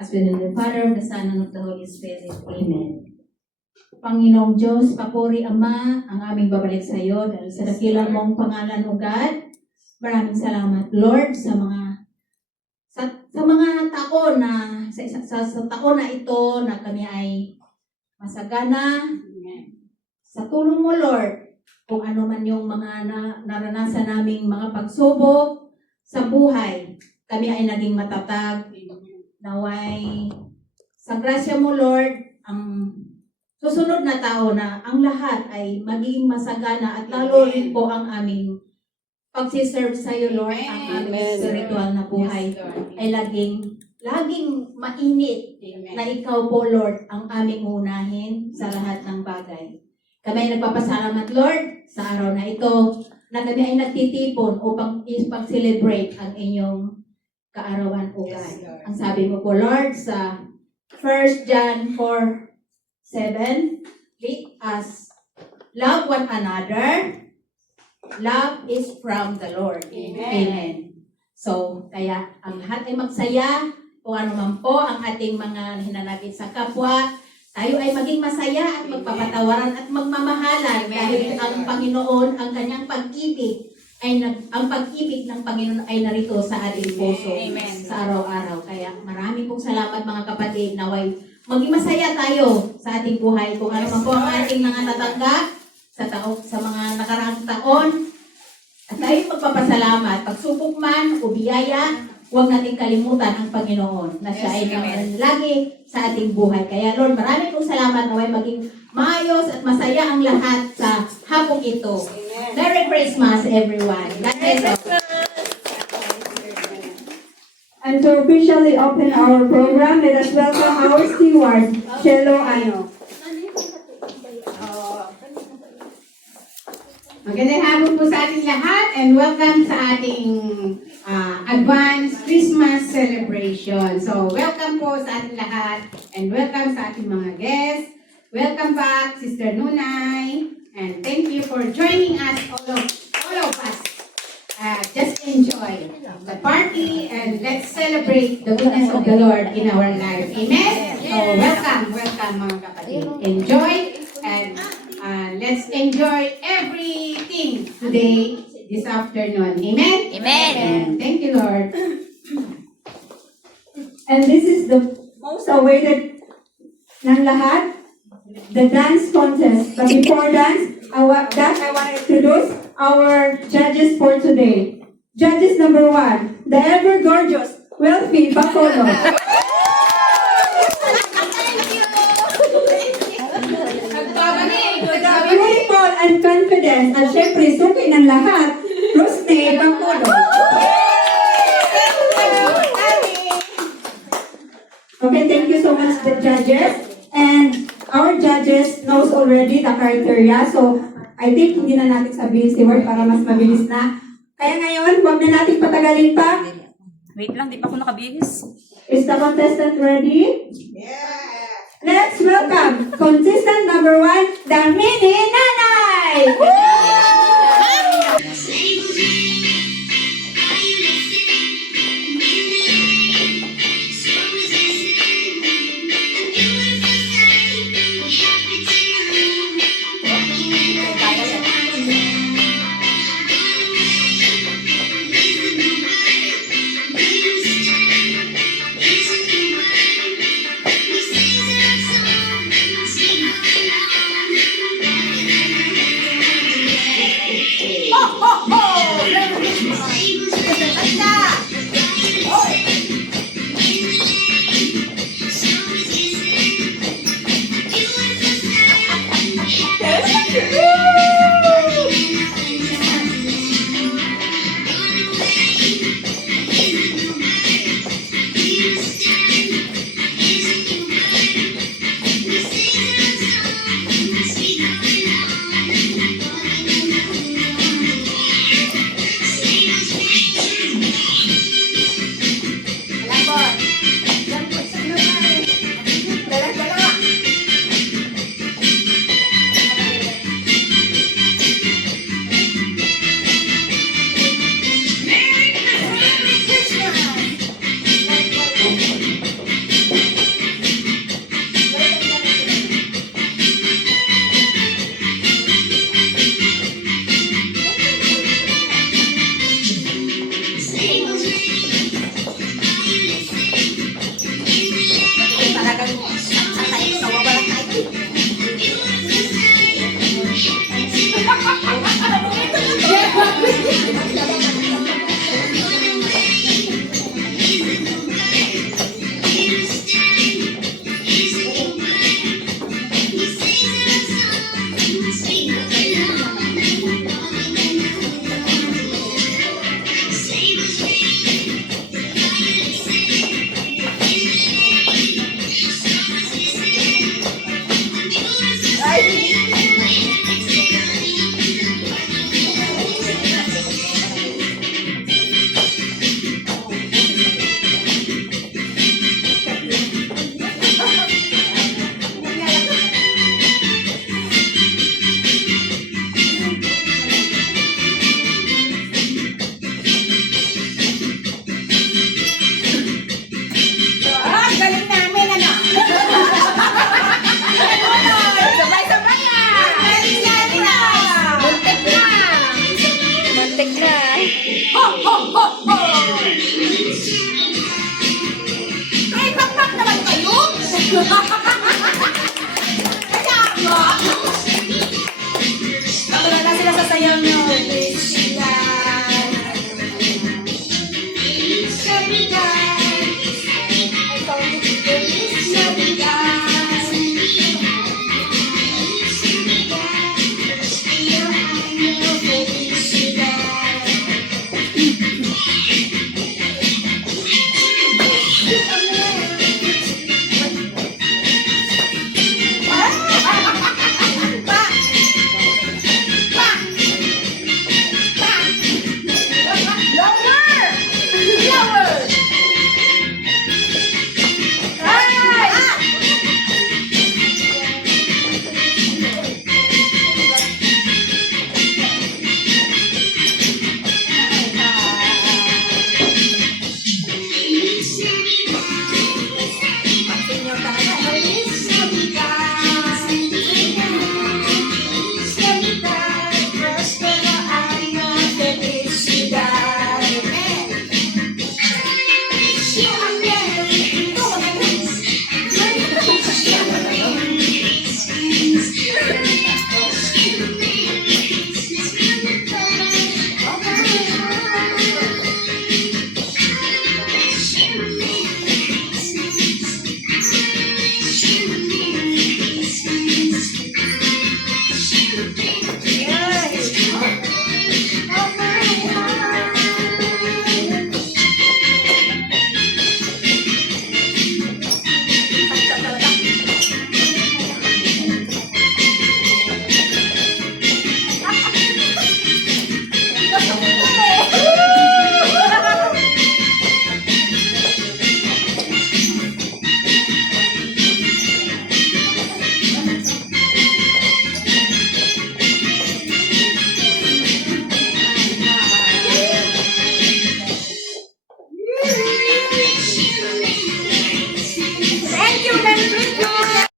As with the Father, of the Son, and of the Holy Spirit. Amen. Panginoong Diyos, papuri Ama, ang aming babalik sa iyo dahil sa dakilang mong pangalan o God. Maraming salamat, Lord, sa mga taon na sa taon na ito na kami ay masagana. Sa tulong mo, Lord, kung ano man yung mga naranasan naming mga pagsubok sa buhay, kami ay naging matatag. Naway, sa grasya mo, Lord, ang susunod na tao na ang lahat ay magiging masagana at lalo rin po ang aming pagsiserve sa iyo, Lord, ang aming spiritual na buhay ay laging mainit na ikaw po, Lord, ang aming unahin sa lahat ng bagay. Kami ay nagpapasalamat, Lord, sa araw na ito na kami ay nagtitipon upang ipag-celebrate ang inyong kaarawan, O God. Ang sabi mo po, Lord, sa 1 John 4:7, let us love one another. Love is from the Lord. Amen. So, kaya ang lahat ay magsaya kung ano man po ang ating mga hinanakit sa kapwa. Tayo ay maging masaya at magpapatawaran at magmamahalan dahil ang Panginoon, ang kanyang pag-ibig, ang pag-ibig ng Panginoon ay narito sa ating puso. Amen. Sa araw-araw. Kaya maraming pong salamat mga kapatid, naway maging masaya tayo sa ating buhay kung ano man po ang ating mga natanggap sa mga nakaraang taon. At tayo magpapasalamat. Pagsubok man o biyaya, huwag nating kalimutan ang Panginoon na siya ay lagi sa ating buhay. Kaya Lord, maraming pong salamat naway maging maayos at masaya ang lahat sa hapong ito. Merry Christmas, everyone. God bless you. And to officially open our program, let us welcome our steward, Chelo Ano. Magandang hapon po sa ating lahat and welcome sa ating advanced Christmas celebration. So, welcome po sa ating lahat and welcome sa ating mga guests. Welcome back, Sister Nunay. And thank you for joining us, all of us. Just enjoy the party and let's celebrate the goodness of the Lord in our life. Amen? So, welcome mga kapatid. Enjoy and let's enjoy everything today, this afternoon. Amen? Amen. And thank you, Lord. And this is the most awaited ng lahat, the dance contest. But before dance, I want to introduce our judges for today. Judges number 1, the ever gorgeous, wealthy Bacolod. Beautiful and confident, at syempre suki ng lahat, Rosney Bacolod. Okay, thank you so much, the judges. And our judges knows already the criteria. So, I think hindi na natin sabihin si Word para mas mabilis na. Kaya ngayon, huwag na natin patagalin pa. Wait lang, di pa ako nakabihis. Is the contestant ready? Yeah! Let's welcome contestant number 1, the Mini Nanay! Kaya ako,